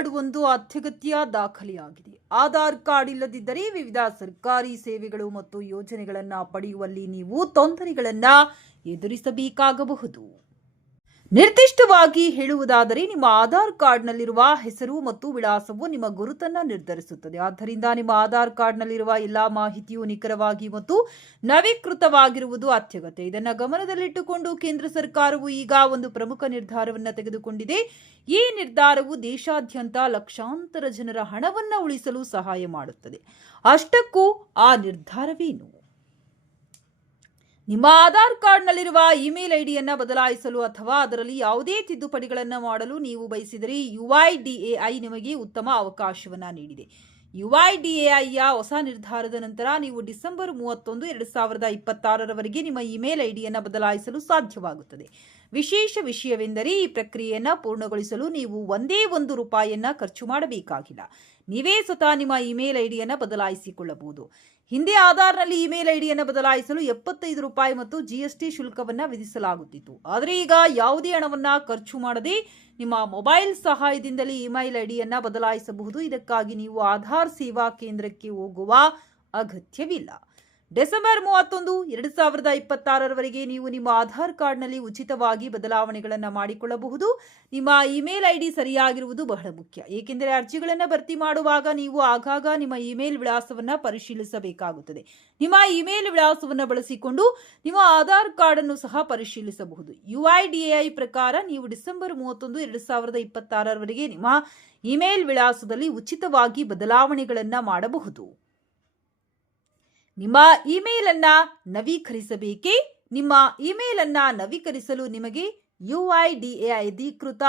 Card ಒಂದು ಅತ್ಯಗತ್ಯ ದಾಖಲೆಯಾಗಿದೆ. ಆಧಾರ್ ಕಾರ್ಡ್ ಇಲ್ಲದಿದ್ದರೆ ವಿವಿಧ ಸರ್ಕಾರಿ ಸೇವೆಗಳು ಮತ್ತು ಯೋಜನೆಗಳನ್ನು ಪಡೆಯುವಲ್ಲಿ ನೀವು ತೊಂದರೆಗಳನ್ನು ಎದುರಿಸಬೇಕಾಗಬಹುದು. ನಿರ್ದಿಷ್ಟವಾಗಿ ಹೇಳುವುದಾದರೆ ನಿಮ್ಮ ಆಧಾರ್ ಕಾರ್ಡ್ನಲ್ಲಿರುವ ಹೆಸರು ಮತ್ತು ವಿಳಾಸವು ನಿಮ್ಮ ಗುರುತನ್ನು ನಿರ್ಧರಿಸುತ್ತದೆ. ಆದ್ದರಿಂದ ನಿಮ್ಮ ಆಧಾರ್ ಕಾರ್ಡ್ನಲ್ಲಿರುವ ಎಲ್ಲಾ ಮಾಹಿತಿಯು ನಿಖರವಾಗಿ ಮತ್ತು ನವೀಕೃತವಾಗಿರುವುದು ಅತ್ಯಗತ್ಯ. ಇದನ್ನು ಗಮನದಲ್ಲಿಟ್ಟುಕೊಂಡು ಕೇಂದ್ರ ಸರ್ಕಾರವು ಈಗ ಒಂದು ಪ್ರಮುಖ ನಿರ್ಧಾರವನ್ನು ತೆಗೆದುಕೊಂಡಿದೆ. ಈ ನಿರ್ಧಾರವು ದೇಶಾದ್ಯಂತ ಲಕ್ಷಾಂತರ ಜನರ ಹಣವನ್ನು ಉಳಿಸಲು ಸಹಾಯ ಮಾಡುತ್ತದೆ. ಅಷ್ಟಕ್ಕೂ ಆ ನಿರ್ಧಾರವೇನು? ನಿಮ್ಮ ಆಧಾರ್ ಕಾರ್ಡ್ನಲ್ಲಿರುವ ಇಮೇಲ್ ಐಡಿಯನ್ನು ಬದಲಾಯಿಸಲು ಅಥವಾ ಅದರಲ್ಲಿ ಯಾವುದೇ ತಿದ್ದುಪಡಿಗಳನ್ನು ಮಾಡಲು ನೀವು ಬಯಸಿದರೆ UIDAI ನಿಮಗೆ ಉತ್ತಮ ಅವಕಾಶವನ್ನು ನೀಡಿದೆ. UIDAIಯ ಹೊಸ ನಿರ್ಧಾರದ ನಂತರ ನೀವು ಡಿಸೆಂಬರ್ 31, 2026ರವರೆಗೆ ನಿಮ್ಮ ಇಮೇಲ್ ಐಡಿಯನ್ನು ಬದಲಾಯಿಸಲು ಸಾಧ್ಯವಾಗುತ್ತದೆ. ವಿಶೇಷ ವಿಷಯವೆಂದರೆ ಈ ಪ್ರಕ್ರಿಯೆಯನ್ನು ಪೂರ್ಣಗೊಳಿಸಲು ನೀವು ಒಂದೇ ₹1 ಖರ್ಚು ಮಾಡಬೇಕಾಗಿಲ್ಲ. ನೀವೇ ಸ್ವತಃ ನಿಮ್ಮ ಇಮೇಲ್ ಐಡಿಯನ್ನು ಬದಲಾಯಿಸಿಕೊಳ್ಳಬಹುದು. ಹಿಂದೆ ಆಧಾರ್ನಲ್ಲಿ ಇಮೇಲ್ ಐಡಿಯನ್ನು ಬದಲಾಯಿಸಲು ₹75 ಮತ್ತು GST ಶುಲ್ಕವನ್ನು ವಿಧಿಸಲಾಗುತ್ತಿತ್ತು. ಆದರೆ ಈಗ ಯಾವುದೇ ಹಣವನ್ನು ಖರ್ಚು ಮಾಡದೆ ನಿಮ್ಮ ಮೊಬೈಲ್ ಸಹಾಯದಿಂದಲೇ ಇಮೇಲ್ ಐಡಿಯನ್ನು ಬದಲಾಯಿಸಬಹುದು. ಇದಕ್ಕಾಗಿ ನೀವು ಆಧಾರ್ ಸೇವಾ ಕೇಂದ್ರಕ್ಕೆ ಹೋಗುವ ಅಗತ್ಯವಿಲ್ಲ. ಡಿಸೆಂಬರ್ 31, 2026ರವರೆಗೆ ನೀವು ನಿಮ್ಮ ಆಧಾರ್ ಕಾರ್ಡ್ನಲ್ಲಿ ಉಚಿತವಾಗಿ ಬದಲಾವಣೆಗಳನ್ನು ಮಾಡಿಕೊಳ್ಳಬಹುದು. ನಿಮ್ಮ ಇಮೇಲ್ ಐಡಿ ಸರಿಯಾಗಿರುವುದು ಬಹಳ ಮುಖ್ಯ, ಏಕೆಂದರೆ ಅರ್ಜಿಗಳನ್ನು ಭರ್ತಿ ಮಾಡುವಾಗ ನೀವು ಆಗಾಗ ನಿಮ್ಮ ಇಮೇಲ್ ವಿಳಾಸವನ್ನು ಪರಿಶೀಲಿಸಬೇಕಾಗುತ್ತದೆ. ನಿಮ್ಮ ಇಮೇಲ್ ವಿಳಾಸವನ್ನು ಬಳಸಿಕೊಂಡು ನಿಮ್ಮ ಆಧಾರ್ ಕಾರ್ಡ್ ಅನ್ನು ಸಹ ಪರಿಶೀಲಿಸಬಹುದು. UIDAI ಪ್ರಕಾರ ನೀವು ಡಿಸೆಂಬರ್ 31, 2026ರವರೆಗೆ ನಿಮ್ಮ ಇಮೇಲ್ ವಿಳಾಸದಲ್ಲಿ ಉಚಿತವಾಗಿ ಬದಲಾವಣೆಗಳನ್ನು ಮಾಡಬಹುದು. ನಿಮ್ಮ ಇಮೇಲ್ ಅನ್ನ ನವೀಕರಿಸಬೇಕೇ? ನಿಮ್ಮ ಇಮೇಲ್ ಅನ್ನ ನವೀಕರಿಸಲು ನಿಮಗೆ UIDAI ಅಧಿಕೃತ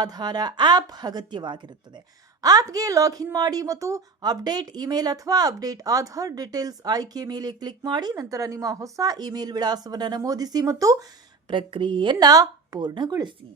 ಆಧಾರ ಆಪ್ ಅಗತ್ಯವಾಗಿರುತ್ತದೆ. ಆಪ್ಗೆ ಲಾಗಿನ್ ಮಾಡಿ ಮತ್ತು ಅಪ್ಡೇಟ್ ಇಮೇಲ್ ಅಥವಾ ಅಪ್ಡೇಟ್ ಆಧಾರ್ ಡೀಟೇಲ್ಸ್ ಆಯ್ಕೆ ಮೇಲೆ ಕ್ಲಿಕ್ ಮಾಡಿ. ನಂತರ ನಿಮ್ಮ ಹೊಸ ಇಮೇಲ್ ವಿಳಾಸವನ್ನು ನಮೂದಿಸಿ ಮತ್ತು ಪ್ರಕ್ರಿಯೆಯನ್ನು ಪೂರ್ಣಗೊಳಿಸಿ.